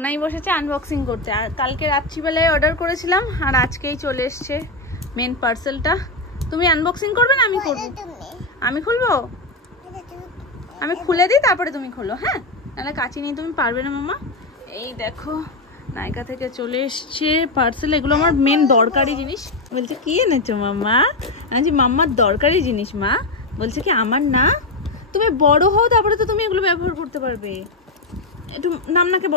ওনাই বসেছে আনবক্সিং করতে। আর কালকে রাত্রিবেলায় অর্ডার করেছিলাম আর আজকেই চলে এসছে মেন পার্সেলটা। তুমি আনবক্সিং করবে না আমি করব? আমি খুলবো? আমি খুলে দিই তারপরে তুমি খোলো, হ্যাঁ? নাহলে কাঁচি নিয়ে তুমি পারবে না মামা। এই দেখো নায়িকা থেকে চলে এসছে পার্সেল। এগুলো আমার মেন দরকারি জিনিস। বলছে কি এনেছো মাম্মা? আমি মাম্মার দরকারি জিনিস। মা বলছে কি আমার না, তুমি বড় হও তারপরে তো তুমি এগুলো ব্যবহার করতে পারবে। একটু নামনাকে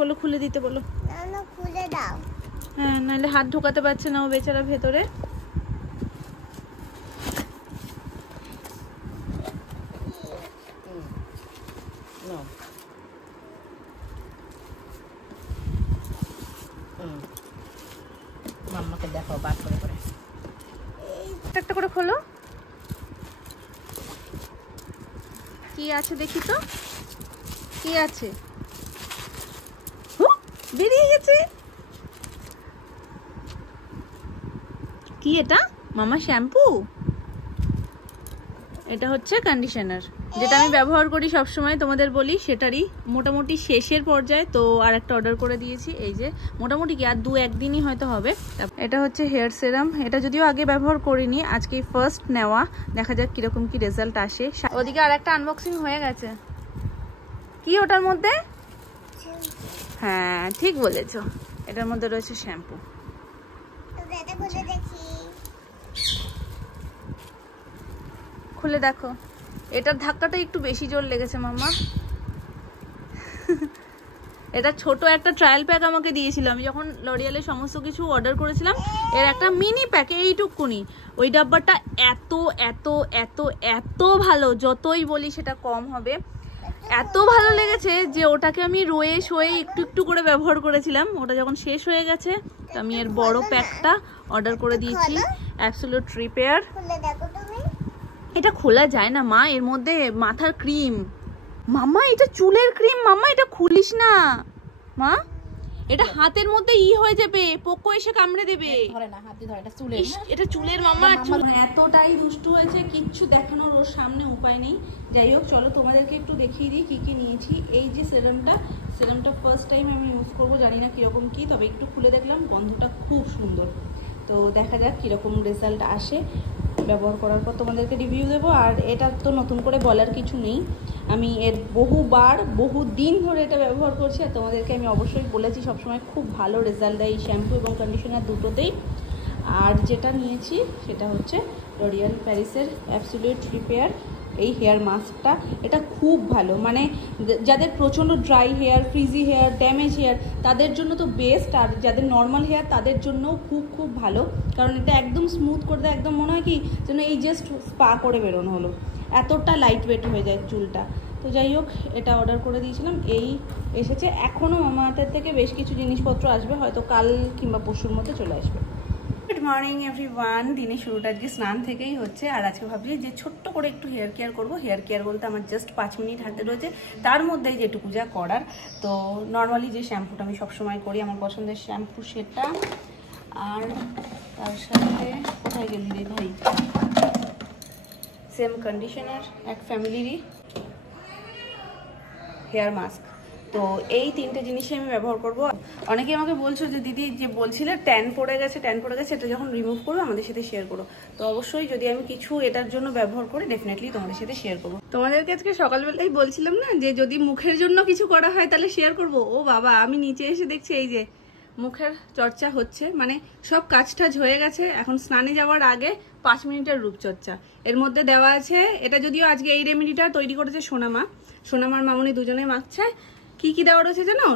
বলো খুলে দিতে বলো। না খুলে দাও। হ্যাঁ, নাহলে হাত ঢোকাতে পারছে না ও বেচারা ভেতরে। মাম্মাকে দেখাও বার করে করে। একটা করে খোলো। কি আছে দেখি তো, কি আছে? বেরিয়ে গেছে। কি এটা মামা? শ্যাম্পু? এটা হচ্ছে কন্ডিশনার, যেটা আমি ব্যবহার করি সব সময়, তোমাদের বলি সেটারই মোটামুটি শেষের পর্যায়ে। তো আর একটা অর্ডার করে দিয়েছি, এই যে মোটামুটি কি আর 2-1 দিনই হয়তো হবে। এটা হচ্ছে হেয়ার সেরাম। এটা যদিও আগে ব্যবহার করিনি, আজকে ফার্স্ট নেওয়া। দেখা যাক কিরকম কি রেজাল্ট আসে। ওদিকে আর একটা আনবক্সিং হয়ে গেছে। কি ওটার মধ্যে? হ্যাঁ ঠিক বলেছো, এটার মধ্যে রয়েছে শ্যাম্পু। খুলে দেখো। এটার ধাক্কাটা একটু বেশি জোর লেগেছে মাম্মা। এটা ছোট একটা ট্রায়াল প্যাক আমাকে দিয়েছিল আমি যখন লরিয়ালের সমস্ত কিছু অর্ডার করেছিলাম। এর একটা মিনি প্যাক এইটুকুনি। ওই ডাব্বাটা এত এত এত এত ভালো, যতই বলি সেটা কম হবে। এত ভালো লেগেছে যে ওটাকে আমি রয়ে শোয়ে একটু একটু করে ব্যবহার করেছিলাম। ওটা যখন শেষ হয়ে গেছে তো আমি এর বড় প্যাকটা অর্ডার করে দিয়েছি, অ্যাবসোলিউট রিপেয়ার। এটা খোলা যায় না মা, এর মধ্যে মাথার ক্রিম। মাম্মা এটা চুলের ক্রিম, মাম্মা এটা খুলিস না মা, এটা হাতের মধ্যে হয়ে যাবে, পোকো এসে কামড়ে দেবে। ধরে না, হাতে ধরে, এটা চুলের। এটা চুলের মাম্মা। এতটাই দুষ্টু হয়েছে, কিচ্ছু দেখানোর ওর সামনে উপায় নেই। যাই হোক চলো তোমাদেরকে একটু দেখিয়ে দিই কি কি নিয়েছি। এই যে সেরামটা ফার্স্ট টাইম আমি ইউজ করবো, জানি না কিরকম কি, তবে একটু খুলে দেখলাম, গন্ধটা খুব সুন্দর। তো দেখা যাক কিরকম রেজাল্ট আসে। ব্যবহার করার পর তোমাদেরকে রিভিউ দেবো। আর এটা তো নতুন করে বলার কিছু নেই, আমি এর বহু দিন ধরে এটা ব্যবহার করছি। আর তোমাদেরকে আমি অবশ্যই বলেছি সবসময় খুব ভালো রেজাল্ট দেয় এই শ্যাম্পু এবং কন্ডিশনার দুটোতেই। আর যেটা নিয়েছি সেটা হচ্ছে লরিয়াল প্যারিসের অ্যাবসোলিউট রিপেয়ার এই হেয়ার মাস্কটা। এটা খুব ভালো, মানে যাদের প্রচণ্ড dry hair, frizzy hair, damage hair তাদের জন্য তো বেস্ট। আর যাদের নর্মাল হেয়ার তাদের জন্যও খুব ভালো, কারণ এটা একদম স্মুথ করে দেয়। একদম মনে হয় কি যেন এই জাস্ট স্পা করে বেরোনো হলো, এতটা লাইট ওয়েট হয়ে যায় চুলটা। তো যাই হোক এটা অর্ডার করে দিয়েছিলাম, এই এসেছে। এখনও মামাদের থেকে বেশ কিছু জিনিসপত্র আসবে, হয়তো কাল কিংবা পরশুর মধ্যে চলে আসবে। Good morning everyone. দিনের শুরুটা আজকে স্নান থেকেই হচ্ছে। আর আজকে ভাবছি যে ছোট্ট করে একটু হেয়ার কেয়ার করবো। হেয়ার কেয়ার বলতে আমার জাস্ট 5 মিনিট হাতে রয়েছে, তার মধ্যেই যেটুকু যা করার। তো নর্মালি যে শ্যাম্পুটা আমি সবসময় করি, আমার পছন্দের শ্যাম্পু সেটা। আর তার সাথে কোথায় গেলি রে ভাই, সেম কন্ডিশনার এক ফ্যামিলিরই, হেয়ার মাস্ক। তো এই 3টে জিনিসই আমি ব্যবহার করব। অনেকে আমাকে বলছো যে দিদি যে বলছিলে ট্যান পড়ে গেছে, এটা যখন রিমুভ করবো আমাদের সাথে শেয়ার করো। তো অবশ্যই যদি আমি কিছু এটার জন্য ব্যবহার করি ডেফিনেটলি তোমাদের সাথে শেয়ার করবো। তোমাদেরকে আজকে সকালবেলায় বলছিলাম না যে যদি মুখের জন্য কিছু করা হয় তাহলে শেয়ার করব। ও বাবা, আমি নিচে এসে দেখছি এই যে মুখের চর্চা হচ্ছে, মানে সব কাজ টাজ হয়ে গেছে। এখন স্নানে যাওয়ার আগে 5 মিনিটের রূপচর্চা এর মধ্যে দেওয়া আছে। এটা যদিও আজকে এই রেমেডিটা তৈরি করেছে সোনামার মামুনি দুজনে মাখছে। কি কি দেওয়া রয়েছে জানো?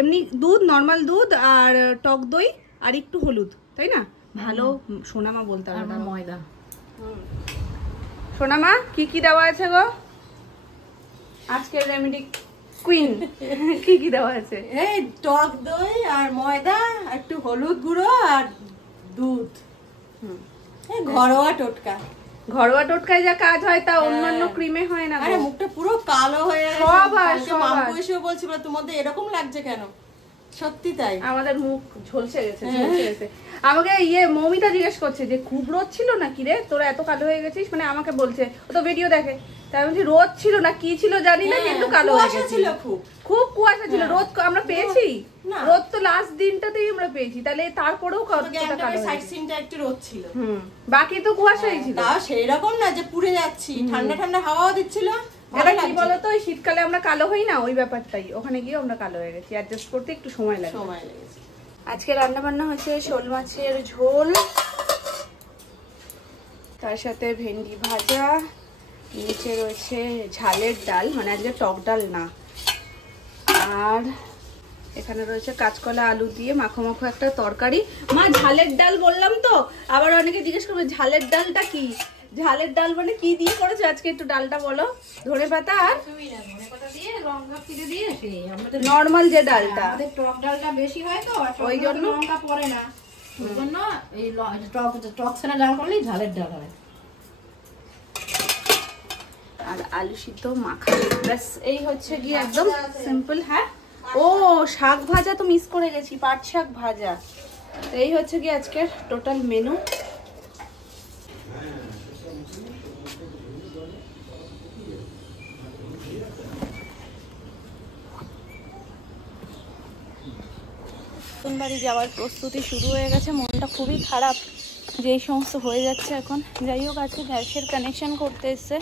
এমনি দুধ, নর্মাল দুধ আর টক দই আর একটু হলুদ, তাই না? ভালো সোনামা বলতে হবে, ময়দা। সোনামা কি কি দেওয়া আছে গো আজকের রেমেডি কুইন? কি কি দেওয়া আছে? এই টক দই আর ময়দা, একটু হলুদ গুঁড়ো আর দুধ। ঘরোয়া টোটকায় যা কাজ হয় তা অন্যান্য ক্রিমে হয় না। আরে মুখটা পুরো কালো হয়ে গেছে। সব মাম্পু এসে বলছিল তোমাদের এরকম লাগছে কেন? সত্যি তাই, আমাদের মুখ ঝলসে গেছে। আমাকে মৌমিতা জিজ্ঞেস করছে যে খুব রোদ ছিল নাকি রে, তোরা এত কালো হয়ে গেছিস, মানে আমাকে বলছে, ও তো ভিডিও দেখে, তাই বলছি রোদ ছিল না কি ছিল জানি না, কিন্তু কালো হয়ে গেছিল। খুব কুয়াশা ছিল, রোদ আমরা পেয়েছি, রোদ তো লাস্ট দিনটাতেই আমরা পেয়েছি, তাহলে তারপরেও কতটা কালো সাইড সিনটা একটু রোদ ছিল, বাকি তো কুয়াশাই ছিল। তা সেই রকম না যে পুড়ে যাচ্ছি, ঠান্ডা ঠান্ডা হাওয়াও দিচ্ছিল। এটা কি বলতো, ওই শীতকালে আমরা কালো হই না, ওই ব্যাপারটাই, ওখানে গিয়ে আমরা কালো হয়ে গেছি, অ্যাডজাস্ট করতে একটু সময় লেগেছে। আজকে রান্না বান্না হয়েছে শোল মাছের ঝোল, তার সাথে ভেন্ডি ভাজা, নিচে রয়েছে ঝালের ডাল, মানে আজকে টক ডাল না, আর এখানে রয়েছে কাঁচকলা আলু দিয়ে মাখো মাখো একটা তরকারি। মা ঝালের ডাল বললাম তো, আবার অনেকে জিজ্ঞেস করবে ঝালের ডালটা কি, ঝালের ডাল মানে কি দিয়ে করেছো আজকে, একটু ডালটা বলো। ধনেপাতা আর নরমাল যে ডালটা, টক ডালটা বেশি হয় তো, ওই জন্য লঙ্কা পড়ে না, ওই জন্য এই টক ছানা ডাল করলেই ঝালের ডাল হয়। আর আলু সিদ্ধ মাখা, ব্যাস এই হচ্ছে গিয়ে একদম সিম্পল। হ্যাঁ, ও শাক ভাজা তো মিস করে গেছি, পাট শাক ভাজা। এই হচ্ছে গিয়ে আজকের টোটাল মেনু। নতুন বাড়ি যাওয়ার প্রস্তুতি শুরু হয়ে গেছে, মনটা খুবই খারাপ যে এই সমস্ত হয়ে যাচ্ছে এখন। যাই হোক, আজকে গ্যাসের কানেকশন করতে এসছে,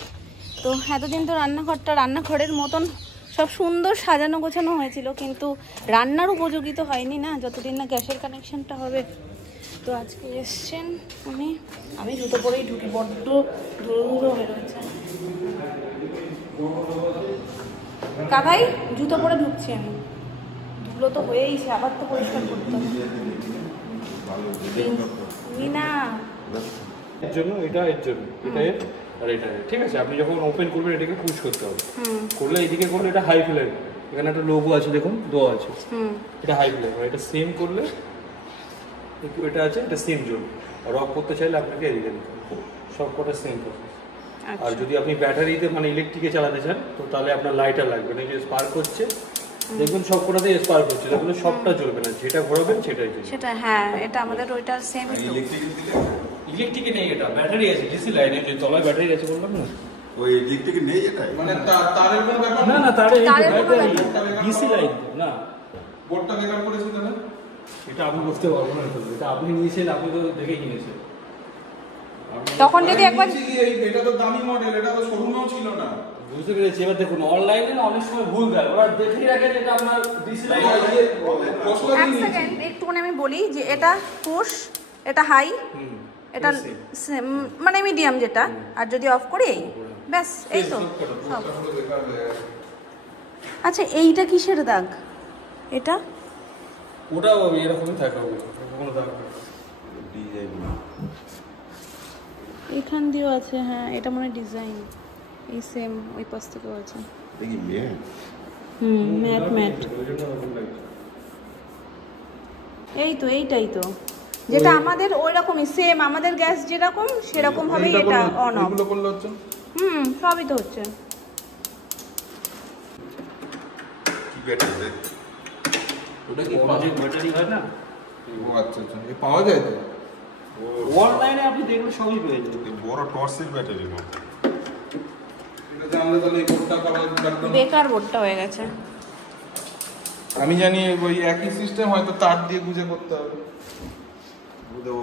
তো এতদিন তো রান্নাঘরটা রান্নাঘরের মতন সব সুন্দর সাজানো গোছানো হয়েছিল, কিন্তু রান্নার উপযোগী তো হয়নি না, যতদিন না গ্যাসের কানেকশনটা হবে। তো আজকে এসছেন আমি জুতো পরেই ঢুকি, বড্ড ধুলো ধুলো হয়ে রয়েছে। কাকাই জুতো পরে ঢুকছি আমি, ধুলো তো হয়েইছে, আবার তো পরিষ্কার করতে হবে না। এর জন্য এটা, এর জন্য এটা এর আর এটা, ঠিক আছে? আপনি যখন ওপেন করবেন এটাকে পুশ করতে হবে, করলে এইদিকে করলে এটা হাই ফ্লেম, এখানে একটা লোগো আছে দেখুন দেওয়া আছে, এটা হাই ফ্লেম। আর এটা সেম করলে এটা আছে, এটা সেম জোন। আর অফ করতে চাইলে আপনাকে এদিকে দিতে হবে, সব কটা সেম প্রসেস। আর যদি আপনি ব্যাটারিতে মানে ইলেকট্রিকে চালাতে চান তো তাহলে আপনার লাইটার লাগবে না, যে স্পার্ক হচ্ছে দেখুন সব কটাতে স্পার্ক হচ্ছে, দেখুন সবটা জ্বলবে না, যেটা ঘোরাবেন সেটাই জ্বলবে। সেটা হ্যাঁ, এটা আমাদের ওইটা সেম। ইলেকট্রিকে নেই, এটা ব্যাটারি আছে, ডিসি লাইনে যে তলায় ব্যাটারি আছে বললাম না, ওই ইলেকট্রিকে নেই, এটা মানে তারের কোনো ব্যাপার না না, তারে ডিসি লাইন না, বোর্ডটা বেকার করেছে তাহলে এটা আপনি বুঝতে পারবো না, এটা আপনি নিয়েছেন, আপনি তো দেখে কিনেছেন। তখন যদি একবার এটা তো দামি মডেল, এটা তো শোরুমেও ছিল না। বুঝতে পেরেছি। এবার দেখুন অনলাইনে অনেক সময় ভুল দেয়, ওরা দেখেই রাখে যেটা আপনার ডিসি লাইন। এক সেকেন্ড একটুখানি আমি বলি যে এটা পুশ, এটা হাই, এটা মানে মিডিয়াম যেটা, আর যদি অফ করি এই ব্যাস, এই তো সব। আচ্ছা এইটা কিসের দাগ? এটা ওটাও এরকমই থাকে, কোনো দাগ নেই। এখান দিয়েও আছে, হ্যাঁ এটা মনে হয় ডিজাইন, এই সেম ওই পাশ থেকেও আছে। ম্যাট ম্যাট, এই তো এইটাই তো যেটা আমাদের ওই রকমই সেম, আমাদের গ্যাস যেরকম সেরকম ভাবেই এটা অন অফ। এগুলো করলে হচ্ছে সবই তো হচ্ছে। কি ব্যাটারি? ওটা কি প্রজেক্ট ব্যাটারি হয় না? ও আচ্ছা আচ্ছা, এ পাওয়া যায় তো অনলাইনে, আপনি দেখলে সবই পেয়ে যাবেন। বড় টর্চের ব্যাটারি না, এটা জানলে তাহলে এই বোর্ডটা করা একদম বেকার বোর্ডটা হয়ে গেছে। আমি জানি ওই একই সিস্টেম হয়তো তার দিয়ে গুজে করতে হবে।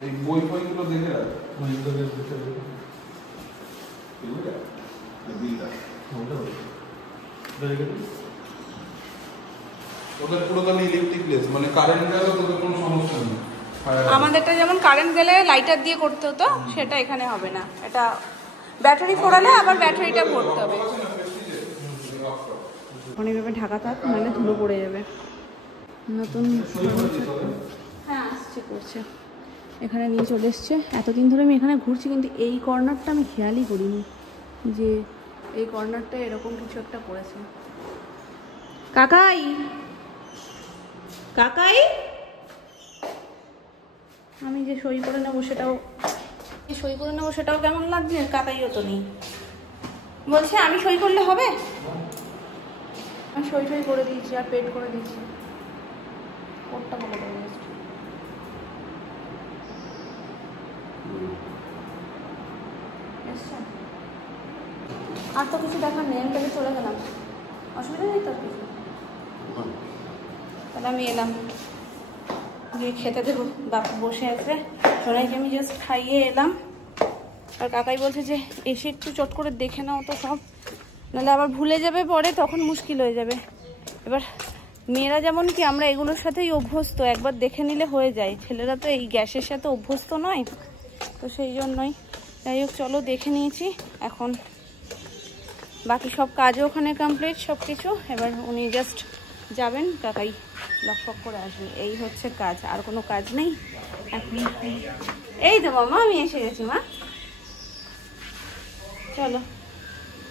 এই বই বইগুলো দেখে রাখ, ওদের পুরো তাহলে ইলেকট্রিক প্লেস, মানে কারেন্ট গেলেও তোদের কোনো সমস্যা নেই। আমাদেরটা যেমন কারেন্ট গেলে লাইটার দিয়ে করতে হতো, সেটা এখানে হবে না, এটা ব্যাটারি ফোড়ালে আবার ব্যাটারিটা ভরতে হবে। এখন এইভাবে ঢাকা থাক, নাহলে ধুলো পড়ে যাবে। নতুন হ্যাঁ আসছে, করছে, এখানে নিয়ে চলে এসছে। এতদিন ধরে আমি এখানে ঘুরছি, কিন্তু এই কর্নারটা আমি খেয়ালই করিনি যে এই কর্নারটা এরকম কিছু একটা করেছে। কাকাই কাকাই, আমি যে সই করে নেবো সেটাও কেমন লাগছে, কাকাইও তো নেই, বলছে আমি সই করলে হবে, আমি সই করে দিয়েছি আর পেড করে দিয়েছি। কোডটা বলে দেবো জাস্ট। আর তো কিছু দেখার নেই, আমি তাহলে চলে গেলাম, অসুবিধা নেই তো কিছু। তাহলে আমি এলাম, গিয়ে খেতে দেবো, বাপু বসে আছে, সোনাইকে আমি জাস্ট খাইয়ে এলাম। আর কাকাই বলছে যে এসে একটু চট করে দেখে নাও তো সব, নাহলে আবার ভুলে যাবে পরে, তখন মুশকিল হয়ে যাবে। এবার মেয়েরা যেমন কি আমরা এগুলোর সাথেই অভ্যস্ত, একবার দেখে নিলে হয়ে যায়, ছেলেরা তো এই গ্যাসের সাথে অভ্যস্ত নয়, তো সেই জন্যই। যাই হোক চলো, দেখে নিয়েছি, এখন বাকি সব কাজও ওখানে কমপ্লিট সব কিছু। এবার উনি জাস্ট যাবেন, কাকাই লকপক করে আসবে, এই হচ্ছে কাজ, আর কোনো কাজ নেই এখন। এই তো মামা আমি এসে গেছি মা, চলো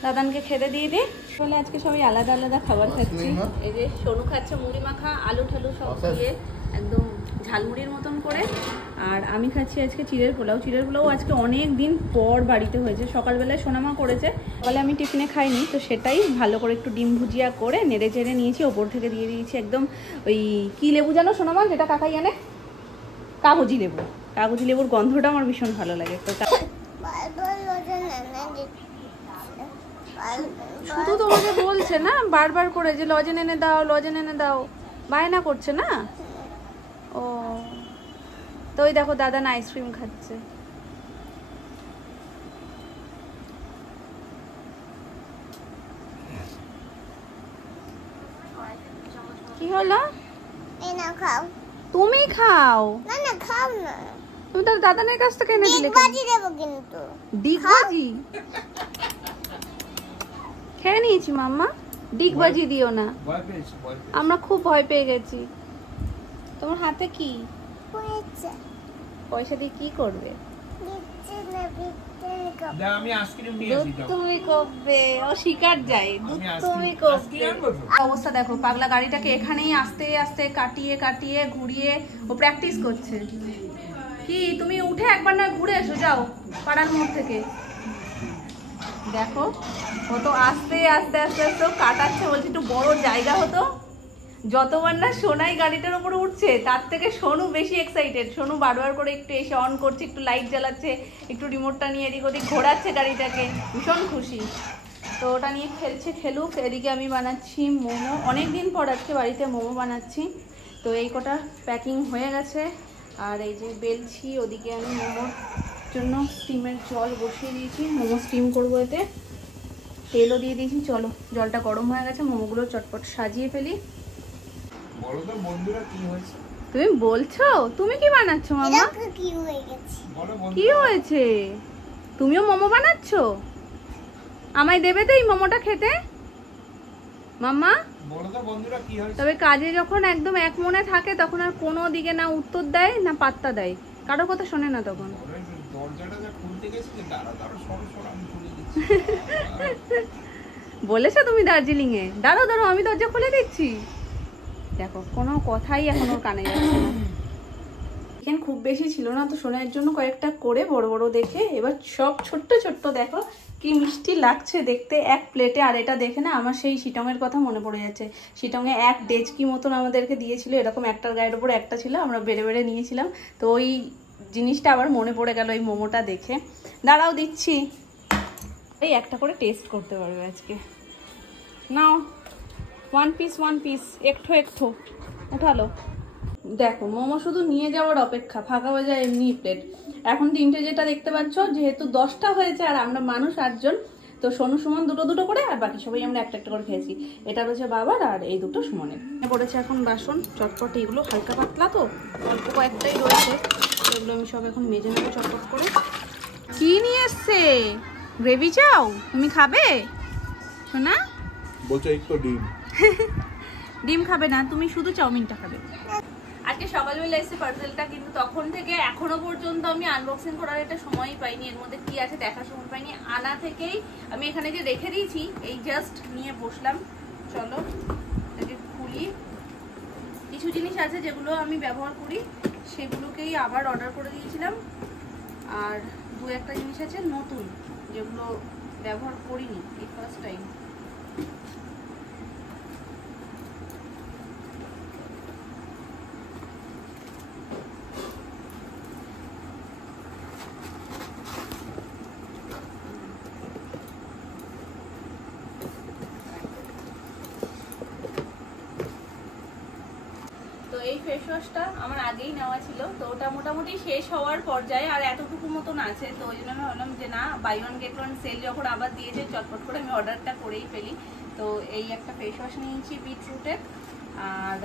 দাদানকে খেতে দিয়ে দিই। বলে আজকে সবাই আলাদা আলাদা খাবার খাচ্ছি। এই যে সোনু খাচ্ছে মুড়ি মাখা, আলু ঠালু সব দিয়ে একদম ঝালমুড়ির মতন করে, আর আমি খাচ্ছি আজকে চিড়ের পোলাও। চিড়ের পোলাও আজকে অনেক দিন পর বাড়িতে হয়েছে, সকালবেলায় সোনামা করেছে, সকালে আমি টিফিনে খাইনি, তো সেটাই ভালো করে একটু ডিম ভুজিয়া করে নেড়ে চেড়ে নিয়েছি, ওপর থেকে দিয়ে দিয়েছি একদম ওই কি লেবু জানো সোনামা, যেটা কাকাই আনে, কাগজি লেবু। কাগজি লেবুর গন্ধটা আমার ভীষণ ভালো লাগে। তো শুধু তোমাকে বলছে না বারবার করে যে লজেন এনে দাও, লজেন এনে দাও, বায়না করছে না। ও তো ওই দেখো দাদা না আইসক্রিম খাচ্ছে। কি হলো? তুমি খাও না, খাও না তুমি, তার দাদানের কাছ থেকে এনে দিলে। কিন্তু ডিগবাজি খেয়ে নিয়েছি মাম্মা, ডিগবাজি দিও না, আমরা খুব ভয় পেয়ে গেছি। তোমার হাতে কি পয়সা দিয়ে কি করবে? তুমি কবে ও শিকার যায়, তুমি কবে। অবস্থা দেখো, পাগলা গাড়িটাকে এখানেই আস্তে আস্তে কাটিয়ে কাটিয়ে ঘুরিয়ে ও প্র্যাকটিস করছে। কি তুমি উঠে একবার না ঘুরে এসো, যাও পাড়ার মোড় থেকে। দেখো ও তো আস্তে আস্তে আস্তে আস্তে কাটাচ্ছে, বলছি একটু বড় জায়গা হতো। যতবার না সোনাই গাড়িটার উপরে উঠছে, তার থেকে সোনু বেশি এক্সাইটেড। সোনু বারবার করে একটু এসে অন করছে, একটু লাইট জ্বালাচ্ছে, একটু রিমোটটা নিয়ে এদিক ওদিক ঘোরাচ্ছে গাড়িটাকে, ভীষণ খুশি। তো ওটা নিয়ে খেলছে, খেলুক। এদিকে আমি বানাচ্ছি মোমো, অনেকদিন পর আজকে বাড়িতে মোমো বানাচ্ছি। তো এই কটা প্যাকিং হয়ে গেছে, আর এই যে বেলছি। ওদিকে আমি মোমোর জন্য স্টিমের জল বসিয়ে দিয়েছি, মোমো স্টিম করবো, এতে তেলও দিয়ে দিয়েছি। চলো জলটা গরম হয়ে গেছে, মোমোগুলো চটপট সাজিয়ে ফেলি। তুমি বলছো তুমি কি বানাচ্ছো মামা? কি হয়েছে? তুমিও মোমো বানাচ্ছো? আমায় দেবে তো এই মোমোটা খেতে মাম্মা? তবে কাজে যখন একদম এক মনে থাকে, তখন আর কোনো দিকে না উত্তর দেয় না পাত্তা দেয়, কারোর কথা শোনে না তখন। বলেছো তুমি দার্জিলিং এ? দাঁড়াও দাঁড়াও, আমি দরজা খুলে দিচ্ছি। দেখো কোনো কথাই এখন ওর কানে যাচ্ছে না। চিকেন খুব বেশি ছিল না, তো সোনার জন্য কয়েকটা করে বড় বড় দেখে, এবার সব ছোট্ট ছোট্ট দেখো কি মিষ্টি লাগছে দেখতে এক প্লেটে। আর এটা দেখে না আমার সেই শিটংয়ের কথা মনে পড়ে যাচ্ছে। শিটংয়ে এক ডেচকি মতন আমাদেরকে দিয়েছিল, এরকম একটার গায়ের ওপর একটা ছিল, আমরা বেড়ে বেড়ে নিয়েছিলাম। তো ওই জিনিসটা আবার মনে পড়ে গেল এই মোমোটা দেখে। দাঁড়াও দিচ্ছি, এই একটা করে টেস্ট করতে পারবে আজকে। নাও ওয়ান পিস একটু একটু উঠালো। দেখো মোমো শুধু নিয়ে যাওয়ার অপেক্ষা, ফাঁকা হয়ে যায় এমনি প্লেট। এখন তিনটে যেটা দেখতে পাচ্ছ, যেহেতু 10টা হয়েছে আর আমরা মানুষ 8জন, তো সোনু সুমন দুটো দুটো করে, আর বাকি সবাই আমরা একটা একটা করে খেয়েছি। এটা রয়েছে বাবার, আর এই দুটো সুমনের। পড়েছে এখন বাসন চটপট, এগুলো হালকা পাতলা তো অল্প কয়েকটাই রয়েছে, এগুলো আমি সব এখন মেজে নেবো চটপট করে। কি নিয়ে এসছে? Gravy chow? তুমি খাবে সোনা? বলছো একটু ডিম। ডিম খাবে না, তুমি শুধু চাউমিনটা খাবে। আজকে সকালবেলা এসে পার্সেলটা, কিন্তু তখন থেকে এখনো পর্যন্ত আমি আনবক্সিং করার একটা সময়ই পাইনি, এর মধ্যে কি আছে দেখার সময় পাইনি। আনা থেকেই আমি এখানে যে রেখে দিয়েছি, এই জাস্ট নিয়ে বসলাম। চলো এটাকে খুলি। কিছু জিনিস আছে যেগুলো আমি ব্যবহার করি, সেগুলোকেই আবার অর্ডার করে দিয়েছিলাম, আর দু একটা জিনিস আছে নতুন যেগুলো ব্যবহার করিনি, এই ফার্স্ট টাইম। এই ফেস ওয়াশটা আমার আগেই নেওয়া ছিল, তো ওটা মোটামুটি শেষ হওয়ার পর্যায়ে আর এতটুকু মতন আছে, তো ওই জন্য আমি ভাবলাম যে না, buy one get one sale যখন আবার দিয়েছে চটপট করে আমি অর্ডারটা করেই ফেলি। তো এই একটা ফেস ওয়াশ নিয়েছি বিটরুটের, আর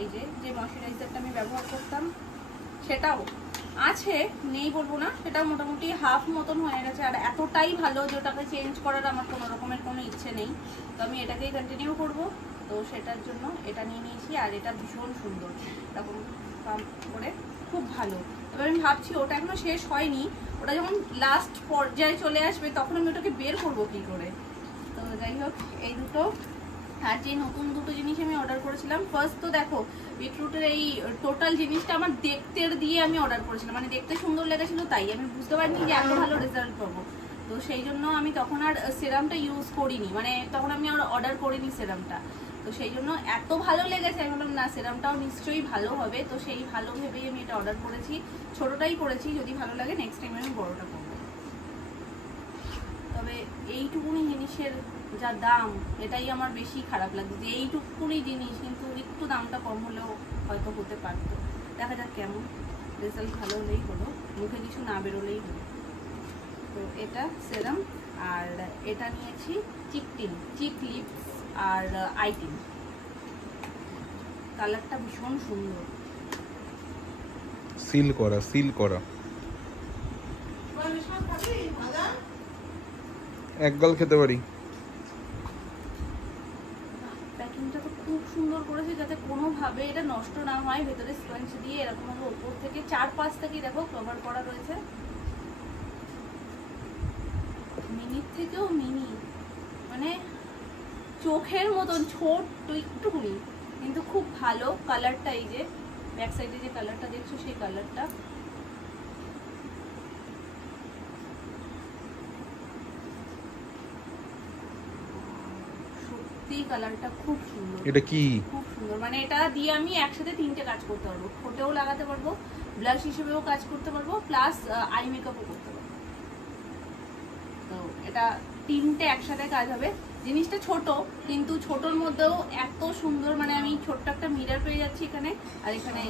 এই যে ময়শ্চারাইজারটা আমি ব্যবহার করতাম সেটাও আছে, নেই বলবো না, সেটা মোটামুটি হাফ মতন হয়ে গেছে। আর এতটাই ভালো যে ওটাকে চেঞ্জ করার আমার কোনো রকমের কোনো ইচ্ছে নেই, তো আমি এটাকেই কন্টিনিউ করব। তো সেটার জন্য এটা নিয়ে নিয়েছি, আর এটা ভীষণ সুন্দর, এরকম পাম্প করে খুব ভালো। এবার আমি ভাবছি ওটা এখনো শেষ হয়নি, ওটা যখন লাস্ট পর্যায়ে চলে আসবে তখন আমি ওটাকে বের করবো কী করে। তো যাই হোক, এই দুটো আর যে নতুন দুটো জিনিস আমি অর্ডার করেছিলাম। ফার্স্ট তো দেখো বিটরুটের এই টোটাল জিনিসটা আমার দেখতে দিয়ে আমি অর্ডার করেছিলাম, মানে দেখতে সুন্দর লেগেছিল, তাই আমি বুঝতে পারিনি যে এত ভালো রেজাল্ট পাবো। তো সেই জন্য আমি তখন আর সিরামটা ইউজ করিনি, মানে তখন আমি আর অর্ডার করিনি সিরামটা। তো সেই জন্য এত ভালো লেগেছে, আমি বললাম না সিরামটাও নিশ্চয়ই ভালো হবে। তো সেই ভালো ভেবেই আমি এটা অর্ডার করেছি, ছোটোটাই করেছি, যদি ভালো লাগে নেক্সট টাইম আমি বড়োটা করবো। তবে এইটুকুনি জিনিসের যা দাম, এটাই আমার বেশি খারাপ লাগছে যে এইটুকুনি জিনিস কিন্তু একটু দামটা কম হলেও হয়তো হতে পারতো। দেখা যাক কেমন রেজাল্ট, ভালো হলেই হলো, মুখে কিছু না বেরোলেই হলো। তো এটা সেরাম, আর এটা নিয়েছি চিক লিপস আর আইটিন, কালারটা ভীষণ সুন্দর, সিল করা এক গাল খেতে পারি। প্যাকিংটা তো খুব সুন্দর করেছে যাতে কোনোভাবে এটা নষ্ট না হয়। ভেতরে স্পঞ্জ দিয়ে এরকম ভাবে ওপর থেকে 4-5 থেকে দেখো কভার করা রয়েছে, মিনির থেকেও মিনি, মানে চোখের মতন ছোট্ট একটুকুনি, কিন্তু খুব ভালো কালারটা। এই যে ব্যাক সাইডে যে কালারটা দেখছো সেই কালারটা কালারটা খুব সুন্দর। এটা কি? খুব সুন্দর, মানে এটা দিয়ে আমি একসাথে 3টে কাজ করতে পারবো, ঠোঁটেও লাগাতে পারবো, ব্লাশ হিসেবেও কাজ করতে পারবো, প্লাস আই মেকআপও করতে পারবো। তো এটা 3টে একসাথে কাজ হবে। জিনিসটা ছোট, কিন্তু ছোটর মধ্যেও এত সুন্দর, মানে আমি ছোট্ট একটা মিরর পেয়ে যাচ্ছি এখানে, আর এখানে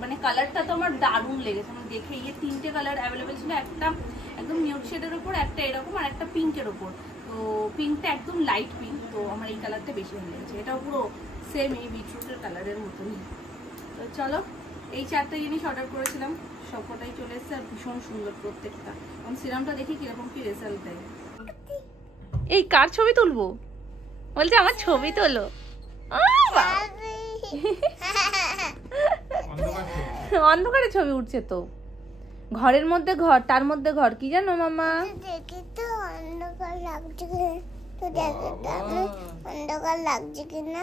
মানে কালারটা তো আমার দারুণ লেগেছে। আমার দেখে এই 3টে কালার অ্যাভেলেবেল ছিল, একটা একদম নিউড শেডের ওপর, একটা এরকম, আর একটা পিঙ্কের ওপর। তো পিঙ্কটা একদম লাইট পিঙ্ক, তো আমার এই কালারটা বেশি ভালো লেগেছে। এটাও পুরো সেম এই বিটরুটের কালারের মতনই। তো চলো, এই 4টে জিনিস অর্ডার করেছিলাম, সবকটাই চলে এসেছে, আর ভীষণ সুন্দর প্রত্যেকটা। এবং সিরামটা দেখি কিরকম কি রেজাল্ট দেয়। এই কার ছবি তুলবো বলছে, আমার ছবি তোলো। অন্ধকারে ছবি উঠছে তো, ঘরের মধ্যে ঘর, তার মধ্যে ঘর, কি জানো মামা? দেখি তো অন্ধকার লাগছে, তো দেখি তো অন্ধকার লাগছে কিনা।